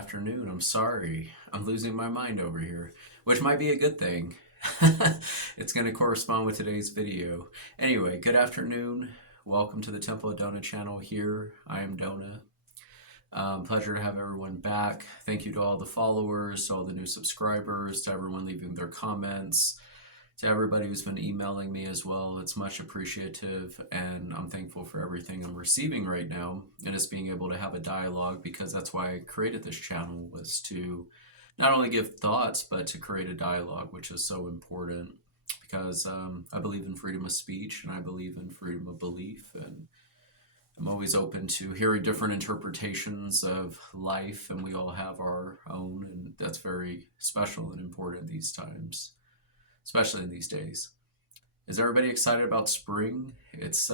afternoon. I'm sorry. I'm losing my mind over here, which might be a good thing. It's going to correspond with today's video. Anyway, good afternoon. Welcome to the Temple of Dona channel here. I am Dona. Pleasure to have everyone back. Thank you to all the followers, to all the new subscribers, to everyone leaving their comments, to everybody who's been emailing me as well. It's much appreciative, and I'm thankful for everything I'm receiving right now, and it's being able to have a dialogue, because that's why I created this channel, was to not only give thoughts, but to create a dialogue, which is so important, because I believe in freedom of speech, and I believe in freedom of belief, and I'm always open to hearing different interpretations of life, and we all have our own, and that's very special and important these times, especially in these days. Is everybody excited about spring? It's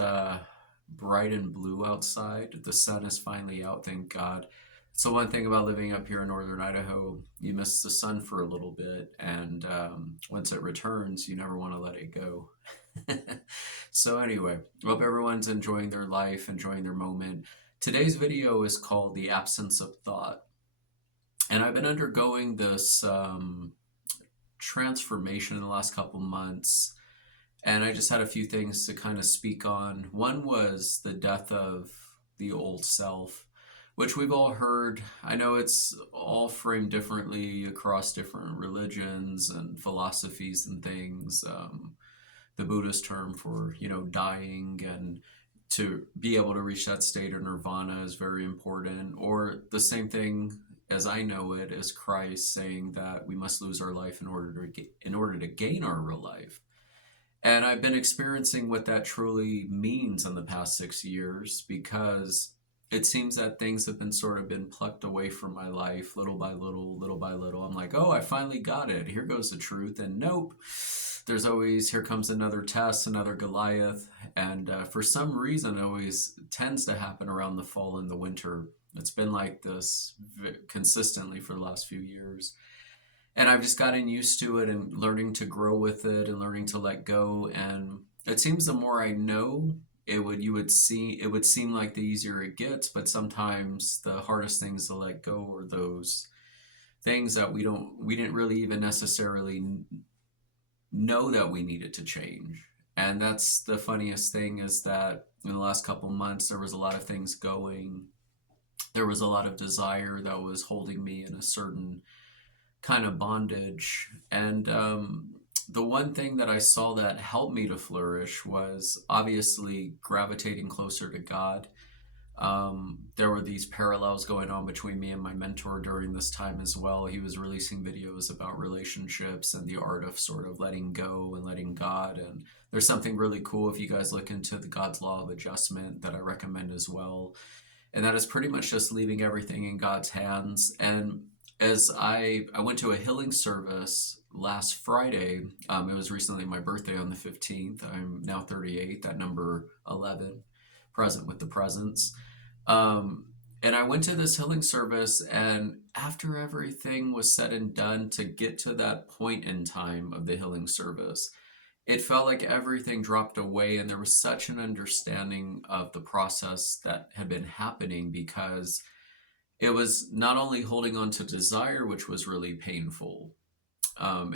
bright and blue outside. The sun is finally out, thank God. So one thing about living up here in northern Idaho, you miss the sun for a little bit, and once it returns, you never want to let it go. So anyway, hope everyone's enjoying their life, enjoying their moment. Today's video is called The Absence of Thought. And I've been undergoing this transformation in the last couple months, and I just had a few things to kind of speak on. One was the death of the old self, which we've all heard. I know it's all framed differently across different religions and philosophies and things. The Buddhist term for, dying, and to be able to reach that state of nirvana is very important. Or the same thing, as I know it, as Christ saying that we must lose our life in order to gain our real life. And I've been experiencing what that truly means in the past 6 years, because it seems that things have been plucked away from my life little by little, little by little. I'm like, oh, I finally got it. Here goes the truth. And nope. There's always, here comes another test, another Goliath. And for some reason, it always tends to happen around the fall and the winter. It's been like this consistently for the last few years. And I've just gotten used to it and learning to grow with it and learning to let go. And it seems the more I know, it would seem like the easier it gets, but sometimes the hardest things to let go are those things that we didn't really even necessarily know that we needed to change. And that's the funniest thing, is that in the last couple months there was a lot of things going. There was a lot of desire that was holding me in a certain kind of bondage. And the one thing that I saw that helped me to flourish was obviously gravitating closer to God. There were these parallels going on between me and my mentor during this time as well. He was releasing videos about relationships and the art of sort of letting go and letting God. And there's something really cool, if you guys look into the God's Law of Adjustment, that I recommend as well. And that is pretty much just leaving everything in God's hands. And as I went to a healing service last Friday, it was recently my birthday on the 15th. I'm now 38, that number 11, present with the presence. And I went to this healing service, and after everything was said and done, to get to that point in time of the healing service, it felt like everything dropped away, and there was such an understanding of the process that had been happening, because it was not only holding on to desire, which was really painful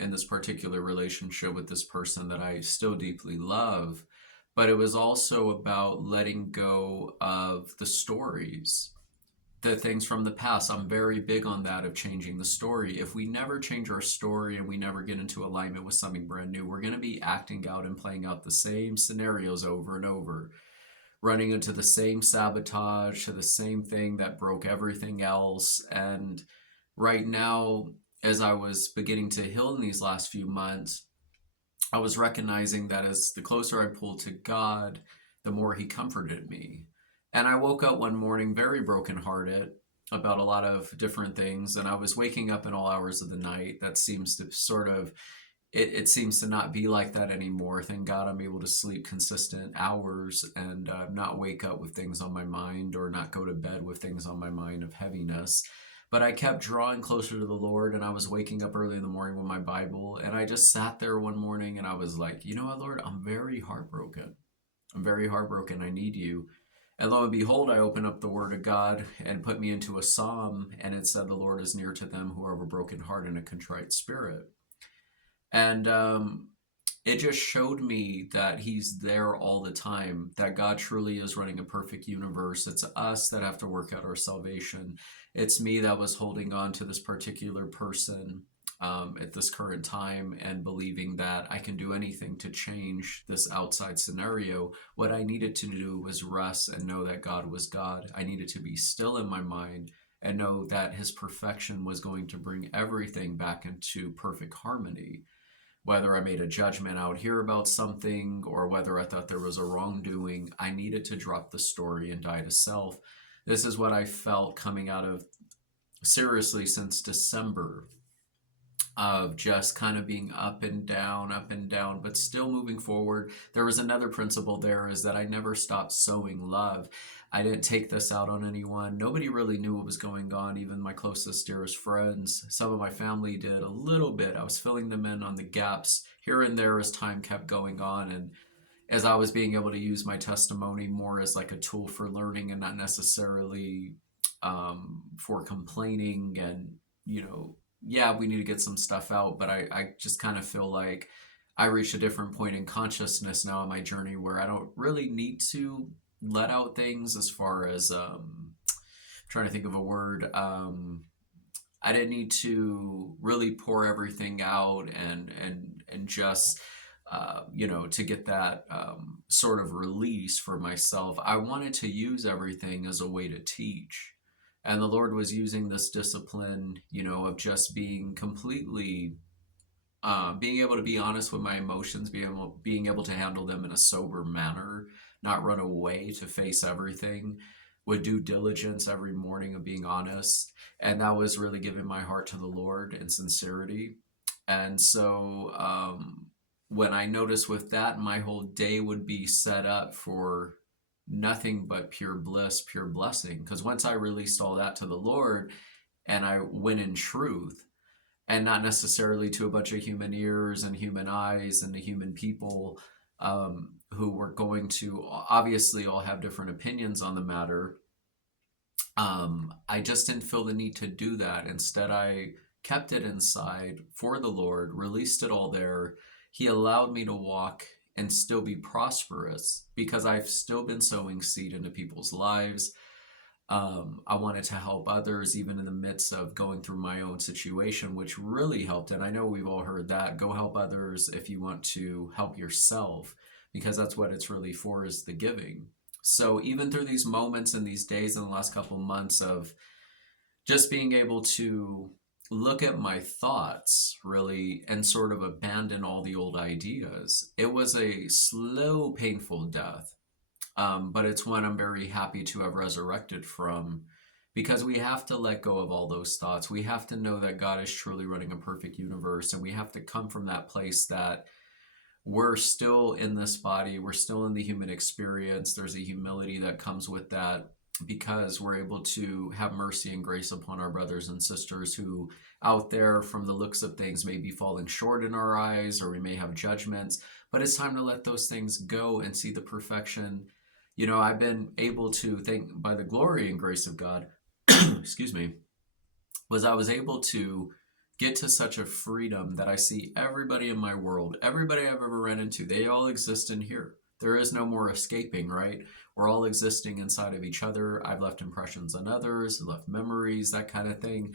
in this particular relationship with this person that I still deeply love, but it was also about letting go of the stories, the things from the past. I'm very big on that, of changing the story. If we never change our story and we never get into alignment with something brand new, we're going to be acting out and playing out the same scenarios over and over, running into the same sabotage, to the same thing that broke everything else. And right now, as I was beginning to heal in these last few months, I was recognizing that as the closer I pulled to God, the more He comforted me. And I woke up one morning very brokenhearted about a lot of different things, and I was waking up in all hours of the night. That seems to it seems to not be like that anymore. Thank God I'm able to sleep consistent hours and not wake up with things on my mind, or not go to bed with things on my mind of heaviness. But I kept drawing closer to the Lord, and I was waking up early in the morning with my Bible, and I just sat there one morning and I was like, you know what, Lord, I'm very heartbroken. I'm very heartbroken. I need you. And lo and behold, I open up the Word of God and put me into a psalm, and it said, "The Lord is near to them who are of a broken heart and a contrite spirit." And it just showed me that He's there all the time, that God truly is running a perfect universe. It's us that have to work out our salvation. It's me that was holding on to this particular person at this current time and believing that I can do anything to change this outside scenario. What I needed to do was rest and know that God was God. I needed to be still in my mind and know that His perfection was going to bring everything back into perfect harmony. Whether I made a judgment out here about something or whether I thought there was a wrongdoing, I needed to drop the story and die to self. This is what I felt coming out of, seriously, since December, of just kind of being up and down, but still moving forward. There was another principle there, is that I never stopped sowing love. I didn't take this out on anyone. Nobody really knew what was going on, even my closest, dearest friends. Some of my family did a little bit. I was filling them in on the gaps here and there as time kept going on. And as I was being able to use my testimony more as like a tool for learning and not necessarily for complaining and, yeah, we need to get some stuff out, but I just kind of feel like I reached a different point in consciousness now in my journey where I don't really need to let out things as far as trying to think of a word. I didn't need to really pour everything out and just to get that sort of release for myself. I wanted to use everything as a way to teach. And the Lord was using this discipline, of just being completely, being able to be honest with my emotions, being able to handle them in a sober manner, not run away to face everything, with due diligence every morning of being honest. And that was really giving my heart to the Lord in sincerity. And so when I noticed with that, my whole day would be set up for nothing but pure bliss, pure blessing. Because once I released all that to the Lord and I went in truth, and not necessarily to a bunch of human ears and human eyes and the human people who were going to obviously all have different opinions on the matter, I just didn't feel the need to do that. Instead, I kept it inside for the Lord, released it all there. He allowed me to walk and still be prosperous because I've still been sowing seed into people's lives. I wanted to help others even in the midst of going through my own situation, which really helped. And I know we've all heard that. Go help others if you want to help yourself, because that's what it's really for, is the giving. So even through these moments and these days in the last couple of months of just being able to look at my thoughts really and sort of abandon all the old ideas, it was a slow, painful death. But it's one I'm very happy to have resurrected from, because we have to let go of all those thoughts. We have to know that God is truly running a perfect universe, and we have to come from that place that we're still in this body, we're still in the human experience. There's a humility that comes with that, because we're able to have mercy and grace upon our brothers and sisters who out there, from the looks of things, may be falling short in our eyes, or we may have judgments, but it's time to let those things go and see the perfection. I've been able to think, by the glory and grace of God, excuse me, was I was able to get to such a freedom that I see everybody in my world, everybody I've ever ran into, they all exist in here. There is no more escaping, right? We're all existing inside of each other. I've left impressions on others, left memories, that kind of thing.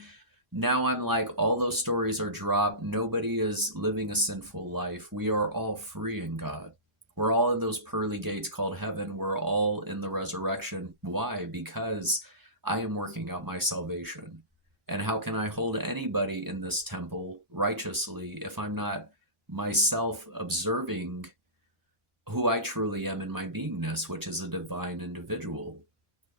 Now I'm like, all those stories are dropped. Nobody is living a sinful life. We are all free in God. We're all in those pearly gates called heaven. We're all in the resurrection. Why? Because I am working out my salvation. And how can I hold anybody in this temple righteously if I'm not myself observing who I truly am in my beingness, which is a divine individual?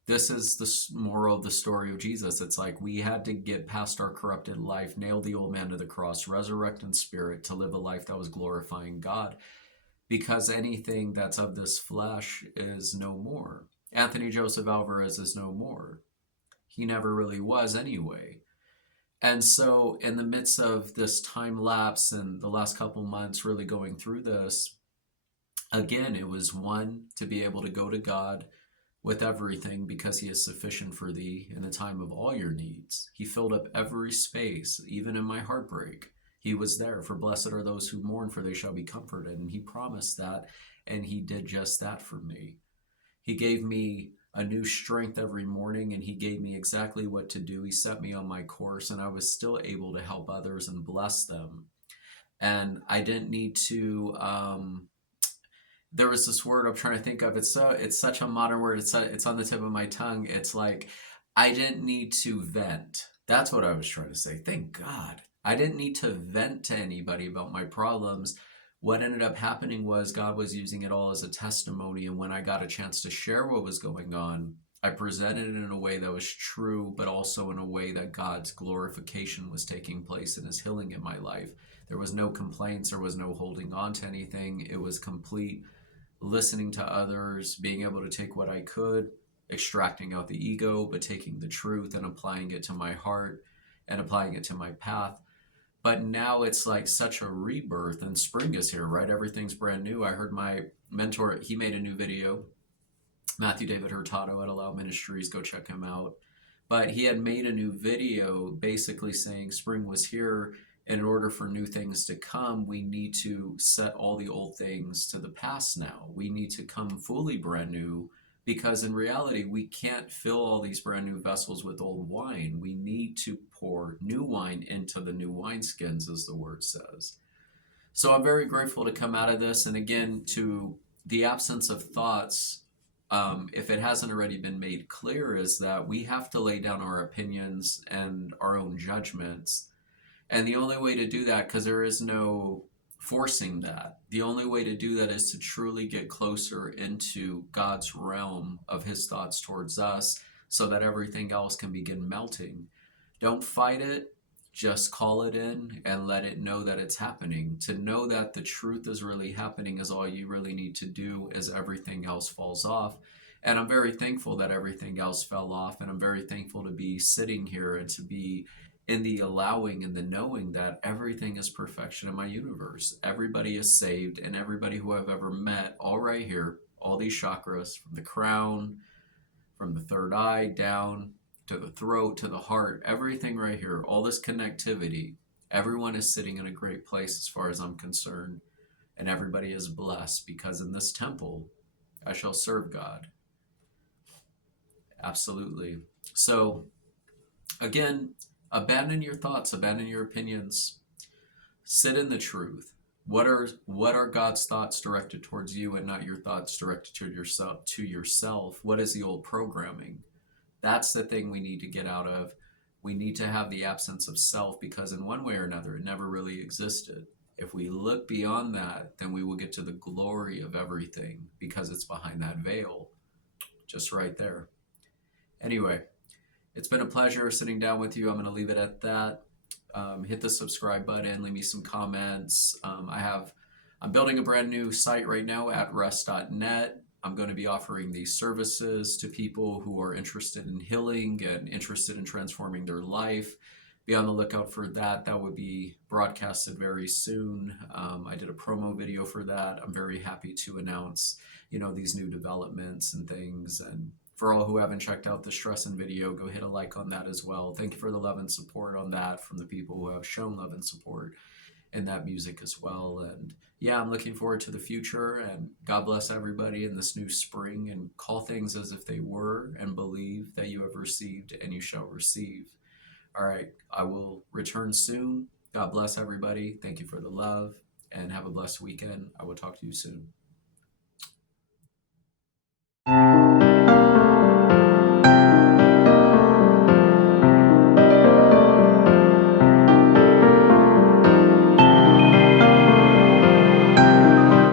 This is the moral of the story of Jesus. It's like we had to get past our corrupted life, nail the old man to the cross, resurrect in spirit to live a life that was glorifying God, because anything that's of this flesh is no more. Anthony Joseph Alvarez is no more. He never really was anyway. And so in the midst of this time lapse and the last couple months really going through this, again, it was one, to be able to go to God with everything, because he is sufficient for thee in the time of all your needs. He filled up every space, even in my heartbreak. He was there. For blessed are those who mourn, for they shall be comforted. And he promised that, and he did just that for me. He gave me a new strength every morning, and he gave me exactly what to do. He set me on my course, and I was still able to help others and bless them. And I didn't need to there was this word I'm trying to think of. It's such a modern word. It's on the tip of my tongue. It's like I didn't need to vent. That's what I was trying to say. Thank God. I didn't need to vent to anybody about my problems. What ended up happening was God was using it all as a testimony, and when I got a chance to share what was going on, I presented it in a way that was true, but also in a way that God's glorification was taking place and his healing in my life. There was no complaints, there was no holding on to anything. It was complete listening to others, being able to take what I could, extracting out the ego, but taking the truth and applying it to my heart and applying it to my path. But now it's like such a rebirth, and spring is here, right? Everything's brand new. I heard my mentor, he made a new video, Matthew David Hurtado at Allow Ministries, go check him out. But he had made a new video basically saying spring was here. And in order for new things to come, we need to set all the old things to the past now. We need to come fully brand new, because in reality, we can't fill all these brand new vessels with old wine. We need to pour new wine into the new wineskins, as the word says. So I'm very grateful to come out of this. And again, to the absence of thoughts, if it hasn't already been made clear, is that we have to lay down our opinions and our own judgments. And the only way to do that, because there is no forcing that, the only way to do that is to truly get closer into God's realm of his thoughts towards us, so that everything else can begin melting. Don't fight it. Just call it in and let it know that it's happening. To know that the truth is really happening is all you really need to do, as everything else falls off. And I'm very thankful that everything else fell off. And I'm very thankful to be sitting here and to be in the allowing and the knowing that everything is perfection in my universe. Everybody is saved, and everybody who I've ever met, all right here, all these chakras, from the crown, from the third eye down to the throat, to the heart, everything right here, all this connectivity, everyone is sitting in a great place as far as I'm concerned. And everybody is blessed, because in this temple, I shall serve God. Absolutely. So, again, abandon your thoughts, abandon your opinions, sit in the truth. What are God's thoughts directed towards you, and not your thoughts directed to yourself? What is the old programming? That's the thing we need to get out of. We need to have the absence of self, because in one way or another, it never really existed. If we look beyond that, then we will get to the glory of everything, because it's behind that veil, just right there. Anyway, it's been a pleasure sitting down with you. I'm going to leave it at that. Hit the subscribe button, leave me some comments. I'm building a brand new site right now at rest.net. I'm going to be offering these services to people who are interested in healing and interested in transforming their life. Be on the lookout for that. That would be broadcasted very soon. I did a promo video for that. I'm very happy to announce, these new developments and things. And for all who haven't checked out the Stress and video, go hit a like on that as well. Thank you for the love and support on that from the people who have shown love and support in that music as well. And yeah, I'm looking forward to the future, and God bless everybody in this new spring, and call things as if they were, and believe that you have received and you shall receive. All right, I will return soon. God bless everybody. Thank you for the love, and have a blessed weekend. I will talk to you soon.